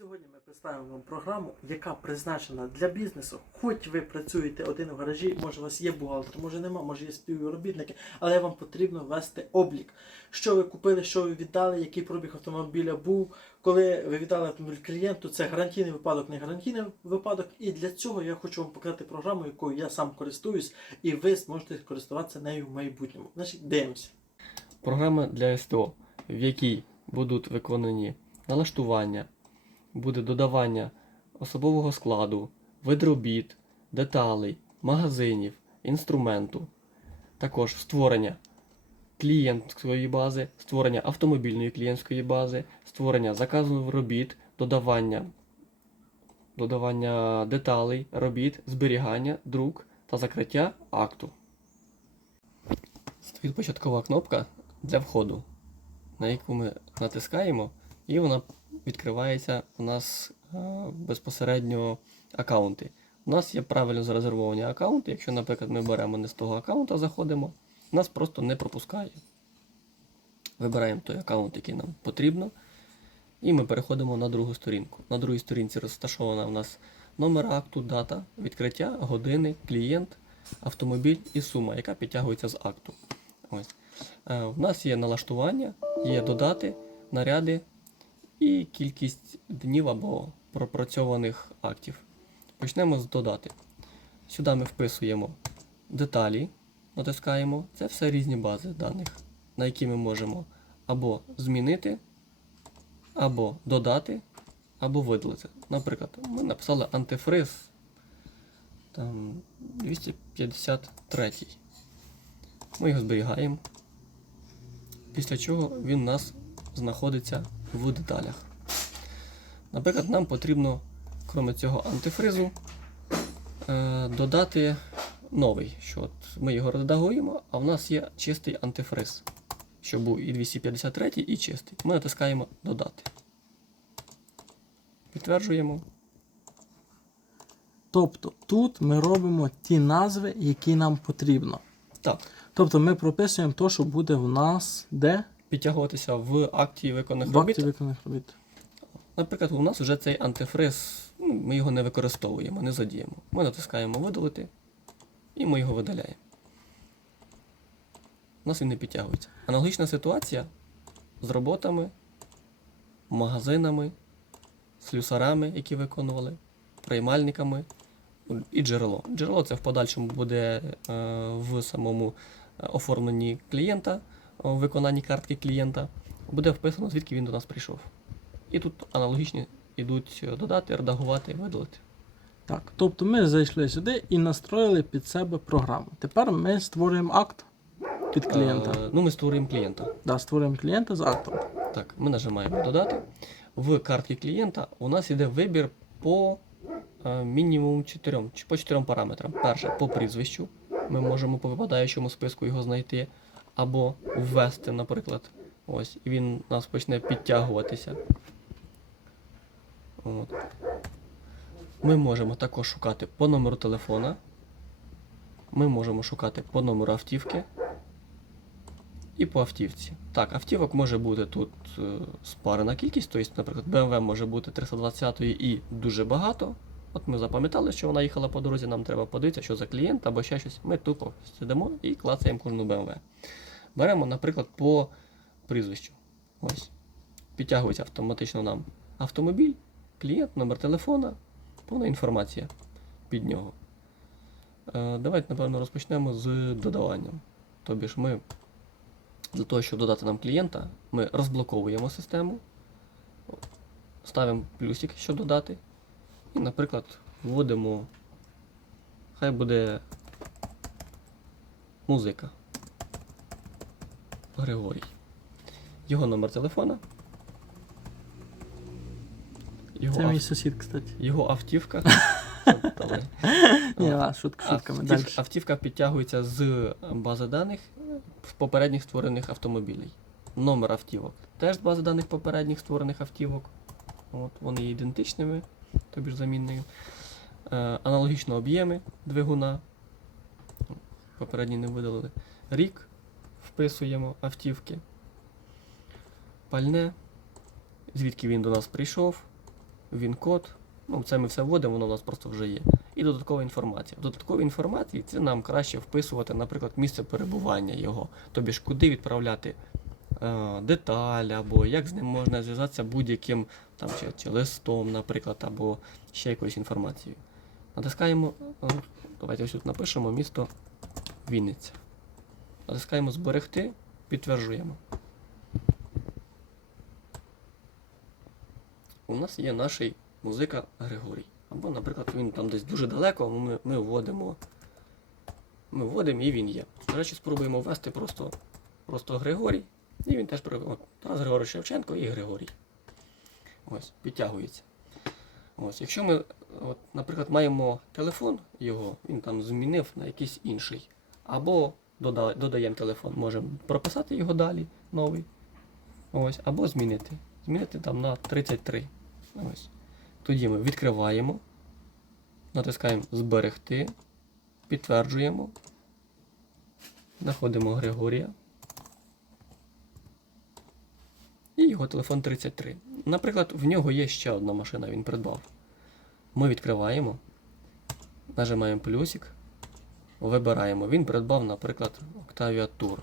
Сьогодні ми представимо вам програму, яка призначена для бізнесу. Хоч ви працюєте один в гаражі, може у вас є бухгалтер, може нема, може є співробітники, але вам потрібно вести облік. Що ви купили, що ви віддали, який пробіг автомобіля був, коли ви віддали автомобіль клієнту, це гарантійний випадок, не гарантійний випадок. І для цього я хочу вам показати програму, якою я сам користуюсь, і ви зможете користуватися нею в майбутньому. Значить, дивимося. Програма для СТО, в якій будуть виконані налаштування, буде додавання особового складу, вид робіт, деталей, магазинів, інструменту, також створення клієнтської бази, створення автомобільної клієнтської бази, створення заказу робіт, додавання, додавання деталей, робіт, зберігання, друк та закриття акту. Стоїть початкова кнопка для входу, на яку ми натискаємо, і вона відкривається у нас е, безпосередньо аккаунти. У нас є правильно зарезервовані аккаунти. Якщо, наприклад, ми беремо не з того аккаунта, заходимо, нас просто не пропускає. Вибираємо той аккаунт, який нам потрібно, і ми переходимо на другу сторінку. На другій сторінці розташована у нас номер акту, дата, відкриття, години, клієнт, автомобіль і сума, яка підтягується з акту. Ось. Е, У нас є налаштування, є додати, наряди і кількість днів або пропрацьованих актів. Почнемо з додати. Сюди ми вписуємо деталі, натискаємо. Це все різні бази даних, на які ми можемо або змінити, або додати, або видалити. Наприклад, ми написали антифриз там 253. Ми його зберігаємо. Після чого він у нас знаходиться в деталях. Наприклад, нам потрібно, крім цього антифризу, е, додати новий. Що от Ми його редагуємо, а в нас є чистий антифриз, що був і 253, і чистий. Ми натискаємо Додати. Підтверджуємо. Тобто тут ми робимо ті назви, які нам потрібно. Так, Тобто ми прописуємо те, що буде в нас де підтягуватися в акті виконаних в робіт. акті виконаних робіт. Наприклад, у нас вже цей антифриз, ну, ми його не використовуємо, не задіємо. Ми натискаємо видалити і ми його видаляємо. У нас він не підтягується. Аналогічна ситуація з роботами, магазинами, слюсарами, які виконували, приймальниками і джерело. Джерело це в подальшому буде е, в самому е, оформленні клієнта, в виконанні картки клієнта. Буде вписано, звідки він до нас прийшов. І тут аналогічні йдуть е, додати, редагувати, видалити. Так, тобто ми зайшли сюди і настроїли під себе програму. Тепер ми створюємо акт під клієнта. Е, ну, ми створюємо клієнта. Да, створюємо клієнта з актом. Так, ми нажимаємо додати. В картці клієнта у нас йде вибір по е, мінімум 4, чи по 4 параметрам. Перше, по прізвищу. Ми можемо по випадаючому списку його знайти. Або ввести, наприклад. Ось, і він у нас почне підтягуватися. От. Ми можемо також шукати по номеру телефона. Ми можемо шукати по номеру автівки і по автівці. Так, автівок може бути тут е, спарена кількість, тобто, наприклад, BMW може бути 320 і дуже багато. От ми запам'ятали, що вона їхала по дорозі, нам треба подивитися, що за клієнт або ще щось. Ми тупо сидимо і клацаємо кожну BMW. Беремо, наприклад, по прізвищу. Ось. Підтягується автоматично нам автомобіль, клієнт, номер телефона, повна інформація під нього. Е, давайте, напевно, розпочнемо з додаванням. Тобі ж ми для того, щоб додати нам клієнта, ми розблоковуємо систему, ставимо плюсик, щоб додати. І, наприклад, вводимо, хай буде музика. Григорій. Його номер телефона. Його, Це ав- мій сусід, кстати. його автівка. Ні, шутка шутками. Автів- Автівка підтягується з бази даних попередніх створених автомобілей. Номер автівок теж з бази даних попередніх створених автівок. От, вони є ідентичними, тобі ж замінною. Е, аналогічно об'єми двигуна. Попередні не видалили. Рік вписуємо автівки. Пальне. Звідки він до нас прийшов. він-код. Ну, це ми все вводимо, воно у нас просто вже є. І додаткова інформація. В додатковій інформації це нам краще вписувати, наприклад, місце перебування його. Тобі ж куди відправляти е, деталь, або як з ним можна зв'язатися будь-яким там, чи, чи листом, наприклад, або ще якоюсь інформацією. Натискаємо, давайте ось тут напишемо місто Вінниця. Натискаємо зберегти, підтверджуємо. У нас є наш музика Григорій. Або, наприклад, він там десь дуже далеко, ми, ми вводимо. Ми вводимо і він є. До речі, спробуємо ввести просто, просто Григорій. І він теж. Тарас Григорович Шевченко і Григорій. Ось, підтягується. Ось, якщо ми, от, наприклад, маємо телефон його, він там змінив на якийсь інший. Або дода- додаємо телефон, можемо прописати його далі, новий. Ось, або змінити. Змінити там на 33. Ось. Тоді ми відкриваємо, натискаємо Зберегти, підтверджуємо, знаходимо Григорія. І його телефон 33. Наприклад, в нього є ще одна машина, він придбав. Ми відкриваємо, нажимаємо плюсик, вибираємо. Він придбав, наприклад, Octavia Tour.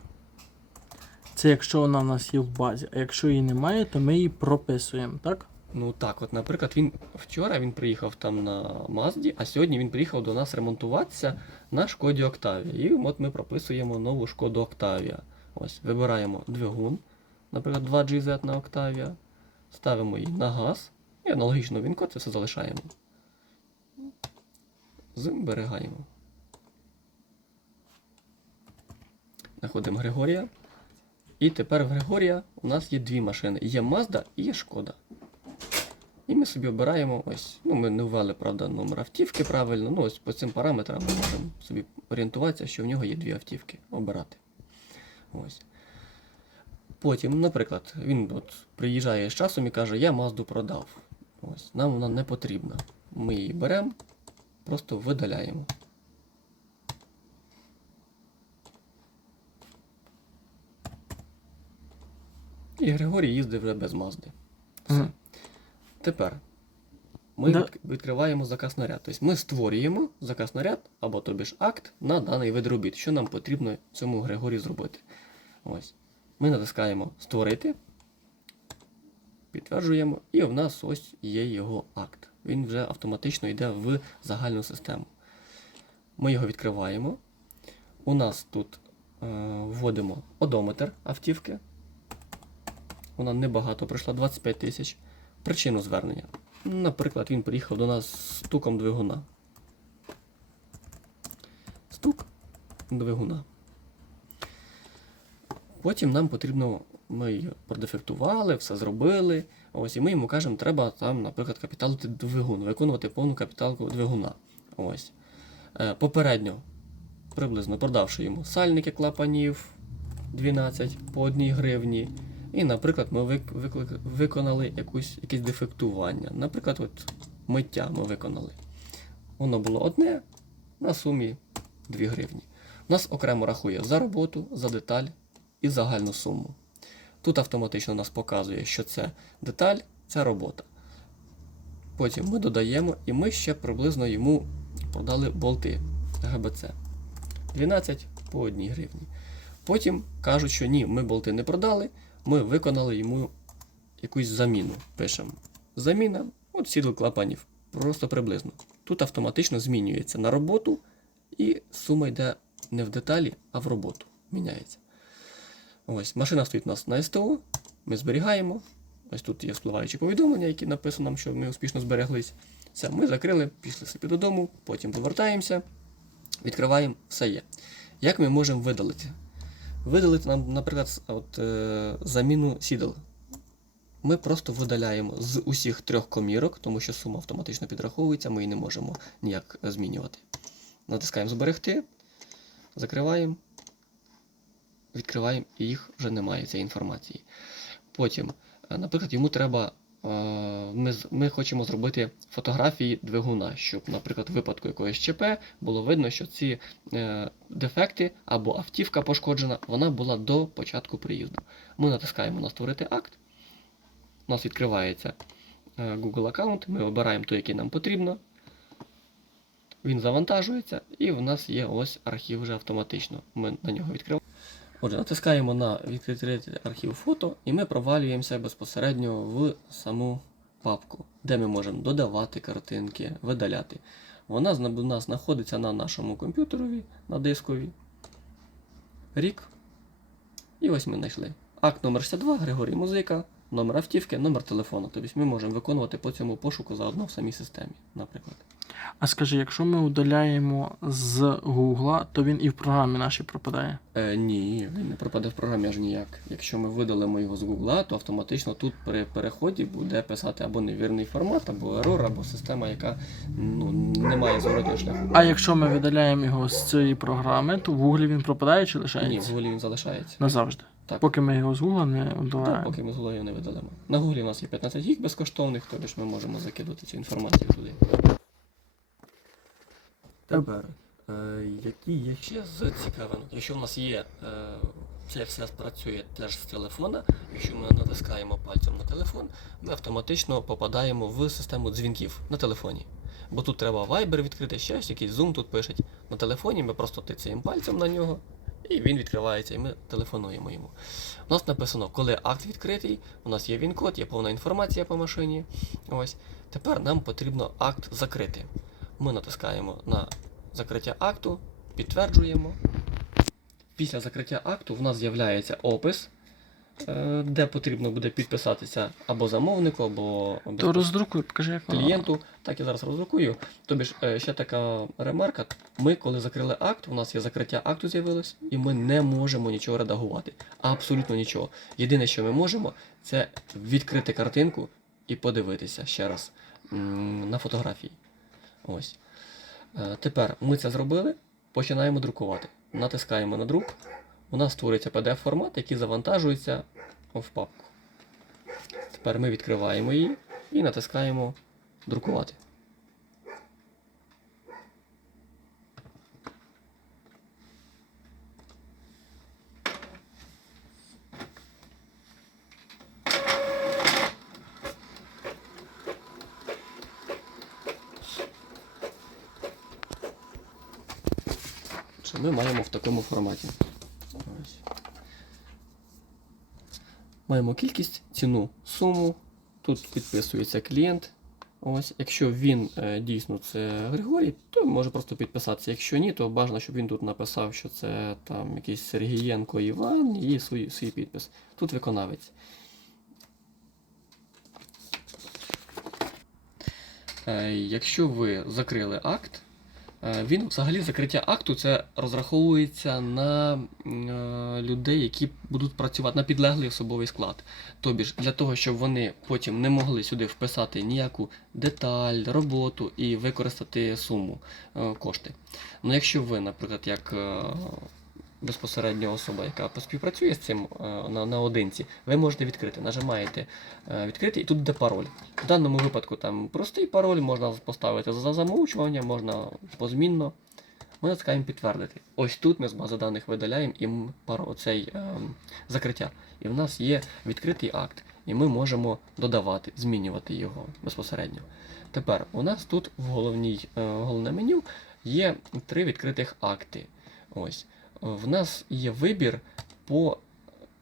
Це якщо вона в нас є в базі, а якщо її немає, то ми її прописуємо, так? Ну так, от, наприклад, він вчора він приїхав там на Мазді, а сьогодні він приїхав до нас ремонтуватися на шкоді Octavia. І от ми прописуємо нову шкоду Octavia. Ось, вибираємо двигун, наприклад, 2GZ на Octavia, ставимо її на газ і аналогічно він код це все залишаємо. Зберігаємо. Знаходимо Григорія. І тепер в Григорія у нас є дві машини. Є Mazda і є Шкода. І ми собі обираємо ось. Ну, ми не ввели, правда, номер автівки правильно. Ну, ось по цим параметрам ми можемо собі орієнтуватися, що в нього є дві автівки. Обирати. Ось. Потім, наприклад, він от приїжджає з часом і каже, я Мазду продав. Ось, нам вона не потрібна. Ми її беремо, просто видаляємо. І Григорій їздив вже без Мазди. Все. Мгм. Тепер ми Да. відкриваємо заказ наряд. Тобто ми створюємо заказ наряд або тобі ж акт на даний вид робіт. Що нам потрібно цьому Григорію зробити? Ось. Ми натискаємо Створити, підтверджуємо, і в нас ось є його акт. Він вже автоматично йде в загальну систему. Ми його відкриваємо. У нас тут е, вводимо одометр автівки. Вона небагато пройшла 25 тисяч. Причину звернення. Наприклад, він приїхав до нас з стуком двигуна. Стук двигуна. Потім нам потрібно, ми її продефектували, все зробили. Ось, і ми йому кажемо, треба там, наприклад, капіталити двигун, виконувати повну капіталку двигуна. Ось. Е, попередньо, приблизно продавши йому сальники клапанів 12 по 1 гривні. І, наприклад, ми вик- виклик- виконали якусь, якесь дефектування. Наприклад, от миття ми виконали. Воно було одне на сумі 2 гривні. Нас окремо рахує за роботу, за деталь і загальну суму. Тут автоматично нас показує, що це деталь, це робота. Потім ми додаємо, і ми ще приблизно йому продали болти ГБЦ. 12 по 1 гривні. Потім кажуть, що ні, ми болти не продали, ми виконали йому якусь заміну. Пишемо. Заміна, от сідл клапанів. Просто приблизно. Тут автоматично змінюється на роботу, і сума йде не в деталі, а в роботу. Міняється. Ось, машина стоїть у нас на СТО, ми зберігаємо. Ось тут є спливаючі повідомлення, які написано що ми успішно збереглись. Все, ми закрили, пішли собі додому, потім повертаємося, відкриваємо, все є. Як ми можемо видалити? Видалити нам, наприклад, от, е, заміну сідел. Ми просто видаляємо з усіх трьох комірок, тому що сума автоматично підраховується, ми її не можемо ніяк змінювати. Натискаємо зберегти, закриваємо, відкриваємо, і їх вже немає цієї інформації. Потім, е, наприклад, йому треба. е, Ми, ми хочемо зробити фотографії двигуна, щоб, наприклад, в випадку якогось ЧП було видно, що ці е, дефекти або автівка пошкоджена, вона була до початку приїзду. Ми натискаємо на створити акт. У нас відкривається е, Google аккаунт, ми обираємо той, який нам потрібно. Він завантажується, і в нас є ось архів вже автоматично. Ми на нього відкриваємо. Отже, натискаємо на відкрити архів фото, і ми провалюємося безпосередньо в саму папку, де ми можемо додавати картинки, видаляти. Вона у нас знаходиться на нашому комп'ютерові, на дискові. Рік. І ось ми знайшли. Акт номер 62, Григорій Музика, номер автівки, номер телефону. Тобто ми можемо виконувати по цьому пошуку заодно в самій системі, наприклад. А скажи, якщо ми удаляємо з Гугла, то він і в програмі нашій пропадає. Е, ні, він не пропаде в програмі аж ніяк. Якщо ми видалимо його з Гугла, то автоматично тут при переході буде писати або невірний формат, або ерор, або система, яка ну, не має зворотнього шляху. А якщо ми видаляємо його з цієї програми, то в Гуглі він пропадає чи лишається? Ні, в? Гуглі він залишається. Назавжди. Так. Поки ми його з Гугла не Так, поки ми з Гугла його не видалимо. На Гуглі у нас є 15 гіг безкоштовних, тобто ж ми можемо закидати цю інформацію туди. Тепер, е, які є ще з? Якщо в нас є, е, це все спрацює теж з телефона, якщо ми натискаємо пальцем на телефон, ми автоматично попадаємо в систему дзвінків на телефоні. Бо тут треба Viber відкрити, ще якийсь Zoom тут пишуть. На телефоні ми просто тицяємо пальцем на нього, і він відкривається, і ми телефонуємо йому. У нас написано, коли акт відкритий, у нас є він-код, є повна інформація по машині. Ось. Тепер нам потрібно акт закрити. Ми натискаємо на закриття акту, підтверджуємо. Після закриття акту в нас з'являється опис, е, де потрібно буде підписатися або замовнику, або То роздрукуй, покажи, як клієнту. Так я зараз роздрукую. Тобі ж е, ще така ремарка. Ми, коли закрили акт, у нас є закриття акту з'явилось, і ми не можемо нічого редагувати. Абсолютно нічого. Єдине, що ми можемо, це відкрити картинку і подивитися ще раз на фотографії. Ось. Е, Тепер ми це зробили, починаємо друкувати. Натискаємо на друк. У нас створюється PDF-формат, який завантажується в папку. Тепер ми відкриваємо її і натискаємо друкувати. Що ми маємо в такому форматі. Ось. Маємо кількість, ціну, суму. Тут підписується клієнт. Ось, якщо він е, дійсно це Григорій, то може просто підписатися. Якщо ні, то бажано, щоб він тут написав, що це там якийсь Сергієнко Іван і свій, свій підпис. Тут виконавець. Е, якщо ви закрили акт, він взагалі закриття акту це розраховується на е, людей, які будуть працювати на підлеглий особовий склад. Тобі ж для того, щоб вони потім не могли сюди вписати ніяку деталь, роботу і використати суму е, кошти. Ну, якщо ви, наприклад, як е, безпосередньо особа, яка поспівпрацює з цим е, на, наодинці, ви можете відкрити. Нажимаєте е, відкрити, і тут буде пароль. В даному випадку там простий пароль, можна поставити за замовчування, можна позмінно. Ми натискаємо підтвердити. Ось тут ми з бази даних видаляємо їм пару оцей ем, закриття. І в нас є відкритий акт, і ми можемо додавати, змінювати його безпосередньо. Тепер у нас тут в головній, е, головне меню є три відкритих акти. Ось. В нас є вибір по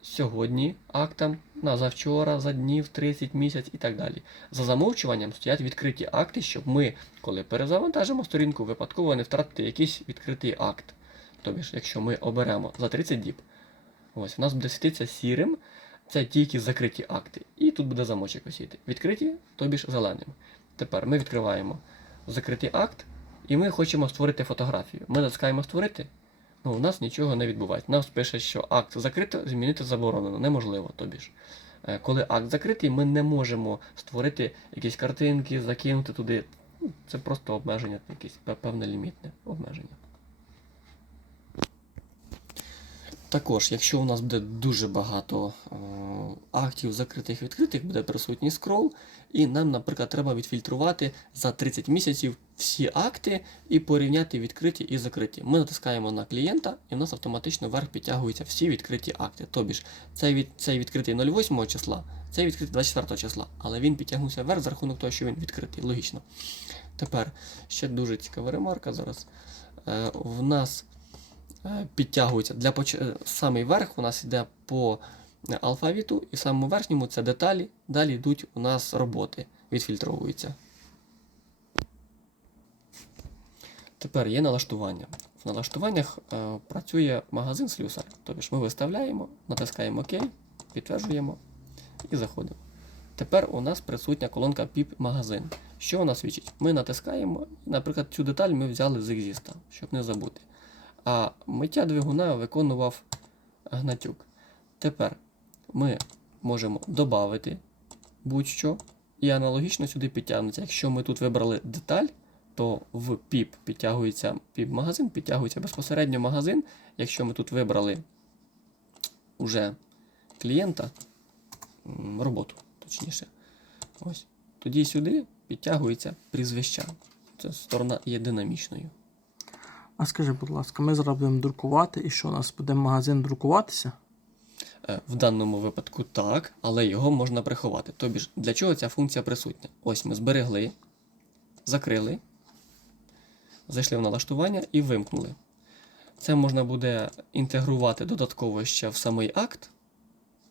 сьогодні актам, на завчора, за днів, 30 місяць і так далі. За замовчуванням стоять відкриті акти, щоб ми, коли перезавантажимо сторінку, випадково не втратити якийсь відкритий акт. Тобі ж, якщо ми оберемо за 30 діб, ось у нас буде світитися сірим, це тільки закриті акти. І тут буде замочок висіти. Відкриті, тобі ж зеленим. Тепер ми відкриваємо закритий акт, і ми хочемо створити фотографію. Ми натискаємо створити. Ну, у нас нічого не відбувається. Нас пише, що акт закрито, змінити заборонено. Неможливо, тобі ж. Е, Коли акт закритий, ми не можемо створити якісь картинки, закинути туди. Ну, Це просто обмеження, якесь певне лімітне обмеження. Також, якщо у нас буде дуже багато е, актів закритих відкритих, буде присутній скрол, і нам, наприклад, треба відфільтрувати за 30 місяців всі акти і порівняти відкриті і закриті. Ми натискаємо на клієнта, і в нас автоматично вверх підтягуються всі відкриті акти. Тобі ж цей, від, цей відкритий 08 числа, цей відкритий 24 числа, але він підтягнувся вверх за рахунок того, що він відкритий. Логічно. Тепер ще дуже цікава ремарка зараз. Е, в нас е, підтягується для поч... е, самий верх у нас йде по алфавіту, і самому верхньому це деталі. Далі йдуть у нас роботи, відфільтровуються. Тепер є налаштування. В налаштуваннях е, працює магазин слюсар. Тобто ми виставляємо, натискаємо ОК, підтверджуємо і заходимо. Тепер у нас присутня колонка PIP магазин. Що вона свідчить? Ми натискаємо, наприклад, цю деталь ми взяли з екзіста, щоб не забути. А миття двигуна виконував Гнатюк. Тепер ми можемо додати будь-що, і аналогічно сюди підтягнеться. Якщо ми тут вибрали деталь, то в PIP підтягується PIP магазин, підтягується безпосередньо магазин. Якщо ми тут вибрали уже клієнта, роботу, точніше, ось, тоді сюди підтягується прізвища. Ця сторона є динамічною. А скажи, будь ласка, ми зараз будемо друкувати, і що у нас буде магазин друкуватися? Е, В даному випадку так, але його можна приховати. Тобі ж для чого ця функція присутня? Ось ми зберегли, закрили, зайшли в налаштування і вимкнули. Це можна буде інтегрувати додатково ще в самий акт.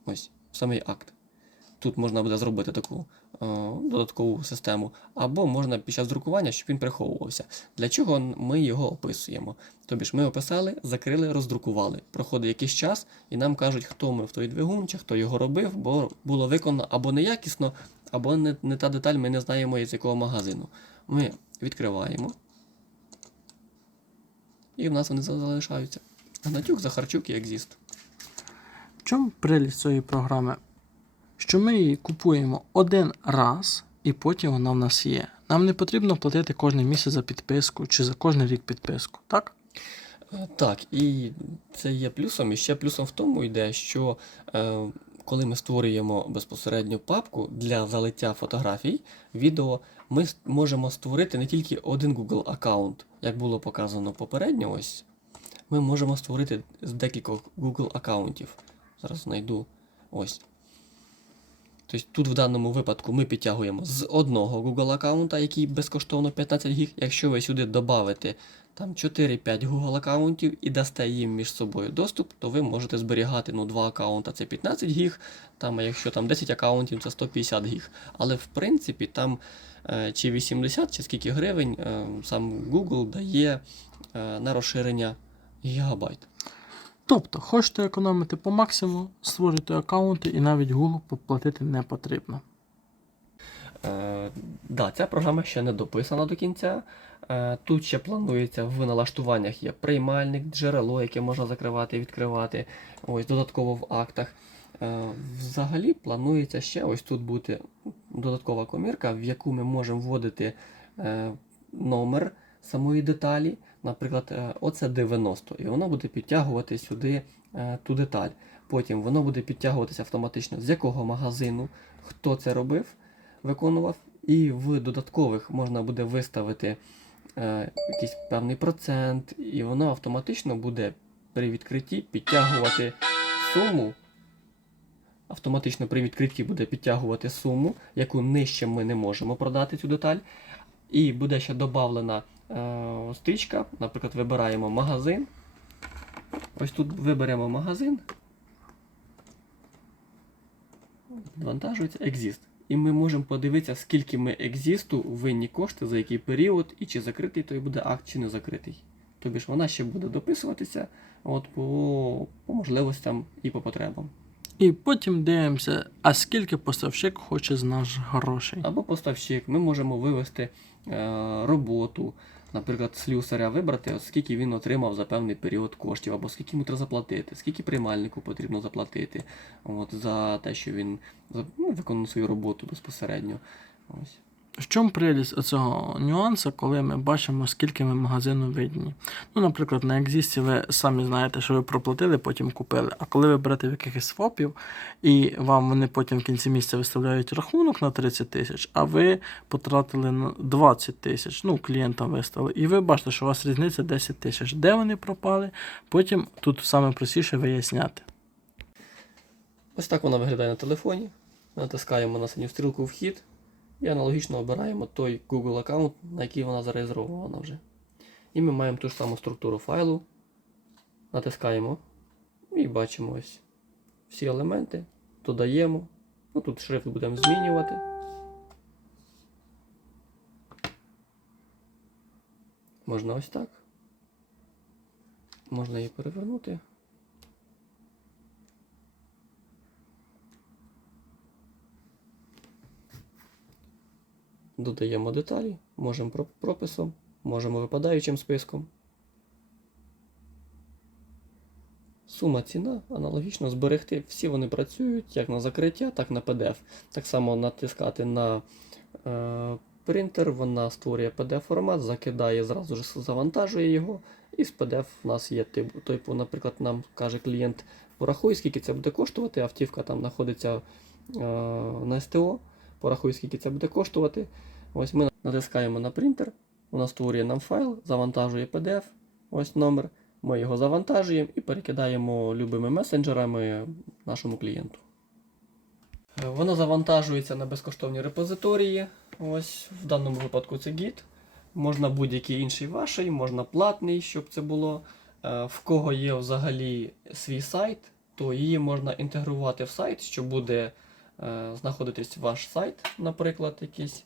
Ось, в самий акт. Тут можна буде зробити таку е, додаткову систему, або можна під час друкування, щоб він приховувався. Для чого ми його описуємо? Тобі ж ми описали, закрили, роздрукували. Проходить якийсь час, і нам кажуть, хто ми в той двигун, чи хто його робив, бо було виконано або неякісно, або не, не та деталь, ми не знаємо з якого магазину. Ми відкриваємо. І в нас вони залишаються. Гнатюк, Захарчук і Екзіст. В чому прелість цієї програми? Що ми її купуємо один раз, і потім вона в нас є. Нам не потрібно платити кожен місяць за підписку чи за кожен рік підписку, так? Е, Так, і це є плюсом. І ще плюсом в тому йде, що е, коли ми створюємо безпосередньо папку для залиття фотографій, відео, ми можемо створити не тільки один Google аккаунт, як було показано попередньо. Ось ми можемо створити з декількох Google аккаунтів. Зараз знайду ось. Тобто тут в даному випадку ми підтягуємо з одного Google аккаунта, який безкоштовно 15 гіг. Якщо ви сюди додавите там 4-5 Google аккаунтів і дасте їм між собою доступ, то ви можете зберігати ну, два аккаунта це 15 гіг, там, а якщо там 10 аккаунтів, це 150 гіг. Але в принципі там е, чи 80, чи скільки гривень е, сам Google дає е, на розширення гігабайт. Тобто, хочете економити по максимуму, створюйте аккаунти і навіть Google поплатити не потрібно. Е, да, ця програма ще не дописана до кінця. Е, тут ще планується в налаштуваннях є приймальник, джерело, яке можна закривати і відкривати. Ось додатково в актах. Е, взагалі планується ще ось тут бути додаткова комірка, в яку ми можемо вводити е, номер самої деталі. Наприклад, е, оце 90, і воно буде підтягувати сюди е, ту деталь. Потім воно буде підтягуватися автоматично з якого магазину, хто це робив виконував, і в додаткових можна буде виставити е, якийсь певний процент, і воно автоматично буде при відкритті підтягувати суму. Автоматично при відкритті буде підтягувати суму, яку нижче ми не можемо продати цю деталь. І буде ще додавлена стрічка. Наприклад, вибираємо магазин. Ось тут виберемо магазин. Відвантажується екзіст. І ми можемо подивитися, скільки ми екзісту винні кошти, за який період, і чи закритий той буде акт, чи не закритий. Тобі ж вона ще буде дописуватися от, по, по можливостям і по потребам. І потім дивимося, а скільки поставщик хоче з нас грошей. Або поставщик, ми можемо вивести е, роботу, наприклад, слюсаря вибрати, скільки він отримав за певний період коштів, або скільки йому треба заплатити, скільки приймальнику потрібно заплатити от, за те, що він ну, виконав свою роботу безпосередньо. Ось. В чому прелість цього нюансу, коли ми бачимо, скільки ми магазину видні? Ну, наприклад, на Екзісті ви самі знаєте, що ви проплатили, потім купили. А коли ви берете в якихось ФОПів, і вам вони потім в кінці місяця виставляють рахунок на 30 тисяч, а ви потратили на 20 тисяч, ну, клієнтам виставили, і ви бачите, що у вас різниця 10 тисяч. Де вони пропали? Потім тут саме простіше виясняти. Ось так вона виглядає на телефоні. Натискаємо на синю стрілку вхід і аналогічно обираємо той Google аккаунт, на який вона зареєстрована вже. І ми маємо ту ж саму структуру файлу. Натискаємо і бачимо ось всі елементи. Додаємо. Ну, тут шрифт будемо змінювати. Можна ось так. Можна її перевернути. Додаємо деталі, можемо про- прописом, можемо випадаючим списком. Сума ціна аналогічно зберегти. Всі вони працюють як на закриття, так на PDF. Так само натискати на е, принтер, вона створює PDF-формат, закидає, зразу ж завантажує його. І з PDF в нас є тип, типу, наприклад, нам каже клієнт, порахуй, скільки це буде коштувати, автівка там знаходиться е, на СТО, порахуй, скільки це буде коштувати. Ось ми натискаємо на принтер, вона створює нам файл, завантажує PDF, ось номер. Ми його завантажуємо і перекидаємо любими месенджерами нашому клієнту. Е, Вона завантажується на безкоштовні репозиторії. Ось в даному випадку це Git. Можна будь-який інший ваший, можна платний, щоб це було. Е, В кого є взагалі свій сайт, то її можна інтегрувати в сайт, що буде знаходитись ваш сайт, наприклад, якийсь.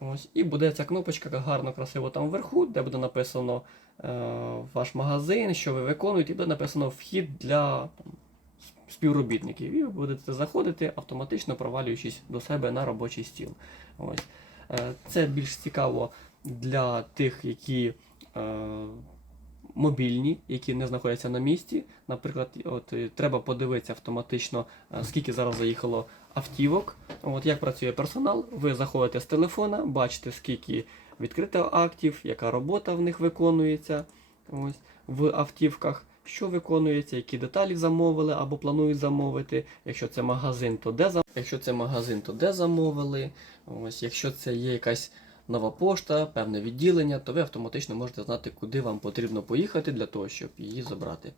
Ось, і буде ця кнопочка гарно, красиво там вверху, де буде написано е, ваш магазин, що ви виконуєте, і буде написано вхід для там, співробітників. І ви будете заходити, автоматично провалюючись до себе на робочий стіл. Ось. Е, це більш цікаво для тих, які е, мобільні, які не знаходяться на місці. Наприклад, от, е, треба подивитися автоматично, е, скільки зараз заїхало автівок. От як працює персонал, ви заходите з телефона, бачите, скільки відкрито актів, яка робота в них виконується ось, в автівках, що виконується, які деталі замовили або планують замовити. Якщо це магазин, то де зам... якщо це магазин, то де замовили. Ось, якщо це є якась нова пошта, певне відділення, то ви автоматично можете знати, куди вам потрібно поїхати для того, щоб її забрати.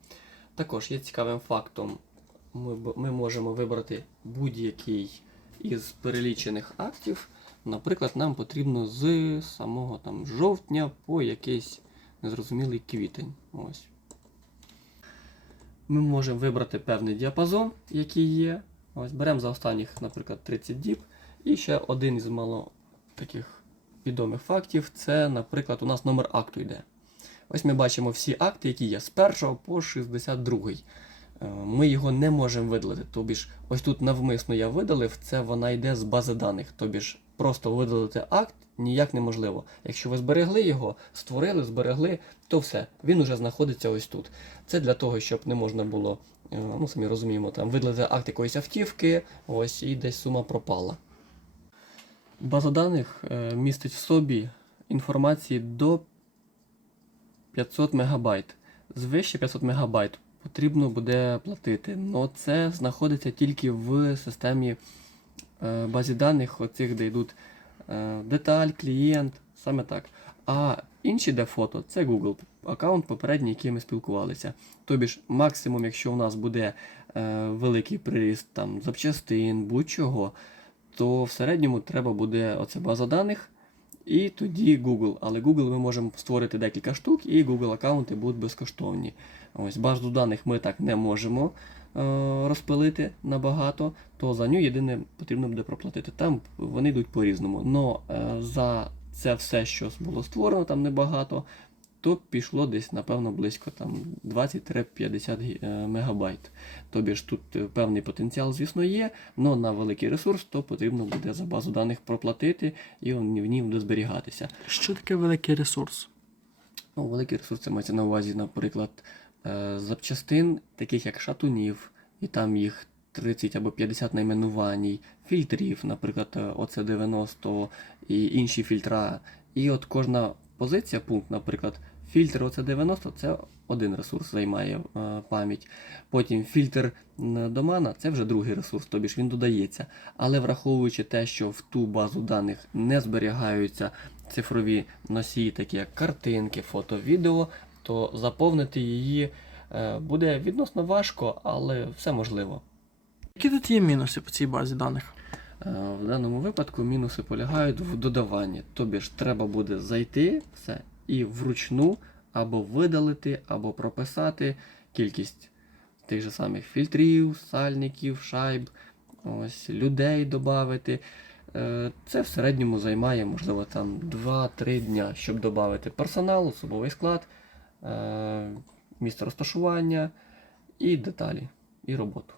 Також є цікавим фактом, ми, ми можемо вибрати будь-який із перелічених актів. Наприклад, нам потрібно з самого там жовтня по якийсь незрозумілий квітень. Ось. Ми можемо вибрати певний діапазон, який є. Ось беремо за останніх, наприклад, 30 діб. І ще один із мало таких відомих фактів це, наприклад, у нас номер акту йде. Ось ми бачимо всі акти, які є з 1 по 62. Е, Ми його не можемо видалити. Тобі ж, ось тут навмисно я видалив, це вона йде з бази даних. Тобі ж просто видалити акт ніяк неможливо. Якщо ви зберегли його, створили, зберегли, то все, він уже знаходиться ось тут. Це для того, щоб не можна було, е, ну самі розуміємо, там видалити акт якоїсь автівки, ось і десь сума пропала. База даних е, містить в собі інформації до 500 МБ. Звище 500 МБ потрібно буде платити. але це знаходиться тільки в системі е, базі даних, оцих, де йдуть е, деталь, клієнт, саме так. А інші, де фото, це Google аккаунт попередній, який ми спілкувалися. Тобі ж максимум, якщо у нас буде великий приріст там, запчастин, будь-чого, то в середньому треба буде оце база даних. І тоді Google. Але Google ми можемо створити декілька штук, і Google аккаунти будуть безкоштовні. Ось базу даних ми так не можемо е, розпилити набагато, то за нього єдине потрібно буде проплатити. Там вони йдуть по-різному. Но е, за це все, що було створено, там небагато, то пішло десь, напевно, близько там 20-50 гі- е, мегабайт. Тобі ж тут е, певний потенціал, звісно, є, але на великий ресурс то потрібно буде за базу даних проплатити і в ній буде зберігатися. Що таке великий ресурс? Ну, великий ресурс це мається на увазі, наприклад, е, запчастин, таких як шатунів, і там їх 30 або 50 найменувань, фільтрів, наприклад, ОЦ90 і інші фільтра. І от кожна позиція, пункт, наприклад, фільтр ОЦ90 це один ресурс займає е, пам'ять. Потім фільтр домана це вже другий ресурс, тобі ж він додається. Але враховуючи те, що в ту базу даних не зберігаються цифрові носії, такі як картинки, фото, відео, то заповнити її е, буде відносно важко, але все можливо. Які тут є мінуси по цій базі даних? Е, В даному випадку мінуси полягають в додаванні. Тобі ж треба буде зайти все і вручну або видалити, або прописати кількість тих же самих фільтрів, сальників, шайб, ось, людей додати. Це в середньому займає, можливо, там 2-3 дня, щоб додати персонал, особовий склад, е, місце розташування і деталі, і роботу.